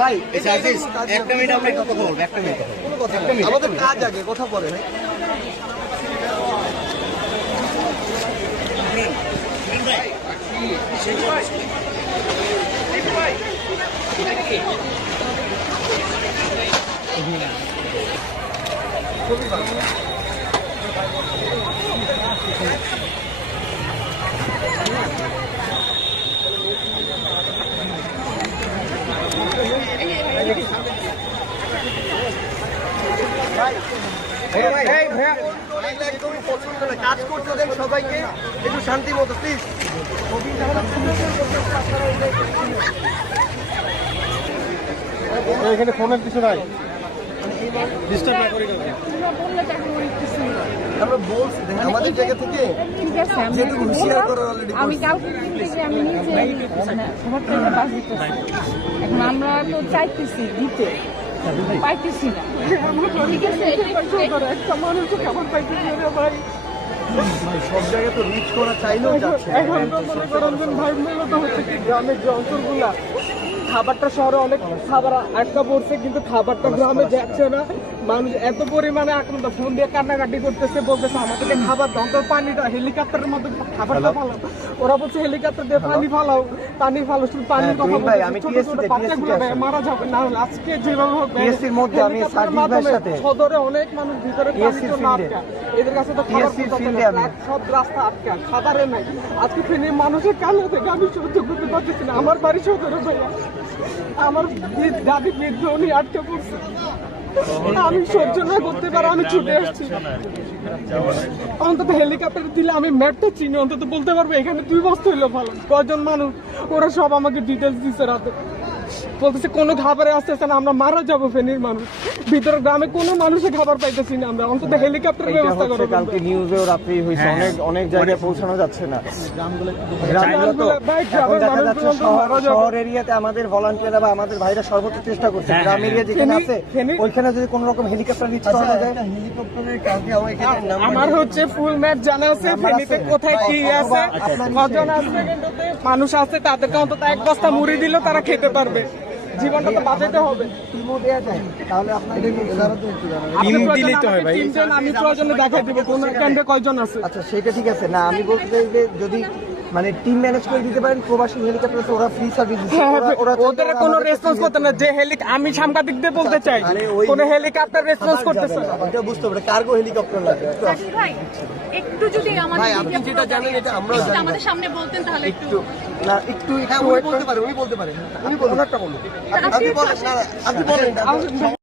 ভাই একটা মিনিট আমরা কথা বলবো, একটা মিনিট আমাদের কাজ আগে কথা বলে ভাই। কাজ করতে দেন সবাইকে একটু শান্তি মতো প্লিজ। এখানে ফোনের কিছু নাই, ডিস্টার্ব না করি কাউকে। আমরা বলছি আমাদের জায়গা থেকে আমি কাউকে কিনতে আমি নিজে সবার থেকে বাস দিতেছি। এখন আমরা তো চাইতেছি দিতে, পাইতেছি না। ঠিক আছে, একটা মানুষ খাবার পাইতেছি না ভাই। সব জায়গায় তো রিচ করা চাইলেও যাচ্ছে। এখন তো মনে করেন যে ভাই মূলত হচ্ছে কি গ্রামের যে অঞ্চলগুলা খাবারটা শহরে অনেক খাবার আটকা পড়ছে, কিন্তু খাবারটা গ্রামে যাচ্ছে না। মানুষ এত পরিমাণে আক্রান্ত, ফোন দিয়ে কান্নাকাটি করতেছে, বলতেছে আমাদেরকে খাবার দাও, তো পানিটা হেলিকপ্টারের মধ্যে খাবারটা ফালাও। ওরা বলছে হেলিকপ্টার দিয়ে পানি ফালাও, পানি ফালো, শুধু পানির কথা বলছে। ছোট ছোট বাচ্চাগুলো মারা যাবে না হলে আজকে যেভাবে হোক সদরে অনেক মানুষ ভিতরে এদের কাছে তো সব রাস্তা আটকা, খাবারে নাই। আজকে ফেনীর মানুষের কালো থেকে আমি সহ্য করতে পারতেছি না। আমার বাড়ি সদরে ভাইয়া, আমার দাদি বৃদ্ধ, উনি আটকে পড়ছে। আমি সহ্য না করতে পারো, আমি ছুটে আসছি। অন্তত হেলিকপ্টার দিলে আমি ম্যাপটা চিনি, অন্তত বলতে পারবো এখানে 2 বস্তা হইলো ভালো। কয়জন মানুষ, ওরা সব আমাকে ডিটেলস দিচ্ছে রাতে, বলতেছে কোনো খাবারে আসতেছে না, আমরা মারা যাবো। ফেনীর মানুষ ভিতরে গ্রামে কোনো মানুষের খাবার পাইতেছি না আমরা, অন্তত হেলিকপ্টারের ব্যবস্থা করো। কালকে নিউজেও রাত্রি হয়েছে, অনেক জায়গায় পৌঁছানো যাচ্ছে না। শহর এরিয়াতে আমাদের ভলান্টিয়াররা বা আমাদের ভাইরা সর্বোচ্চ চেষ্টা করছে। গ্রাম এরিয়া যেখানে আছে ওইখানে যদি কোনো রকম হেলিকপ্টার নিচ্ছে আমার হচ্ছে ফুল ম্যাপ জানা আছে, ফেনীতে কোথায় কি আছে, কজন আছে, মানুষ আছে, তাদেরকে অন্তত 1 বস্তা মুড়ি দিলেও তারা খেতে পারবে। জীবনটা তো বাঁচাতে হবে। আমি প্রয়োজনে দেখাই দেবো কোন কেন্দ্রে কয়জন আছে। আচ্ছা সেটা ঠিক আছে না, আমি বলতে চাই যে যদি মানে টিম ম্যানেজ করে দিতে পারেন, প্রবাসী হেলিকপ্টার ওরা ফ্রি সার্ভিস দিচ্ছে, ওদের কোনো রেসপন্স করতে না। যে আমি সাংবাদিকদের বলতে চাই কোন হেলিকপ্টার রেসপন্স করতেছে না। এটা বুঝতে হবে, কার্গো হেলিকপ্টার লাগবে। ভাই একটু যদি আমাদের আপনি যেটা জানেন এটা আমরা আমাদের সামনে বলতেন তাহলে একটু না একটু বলতে পারে, উনি বলতে পারেন, উনি বলুন একটা বলুন, আপনি বলেন না, আপনি বলেন।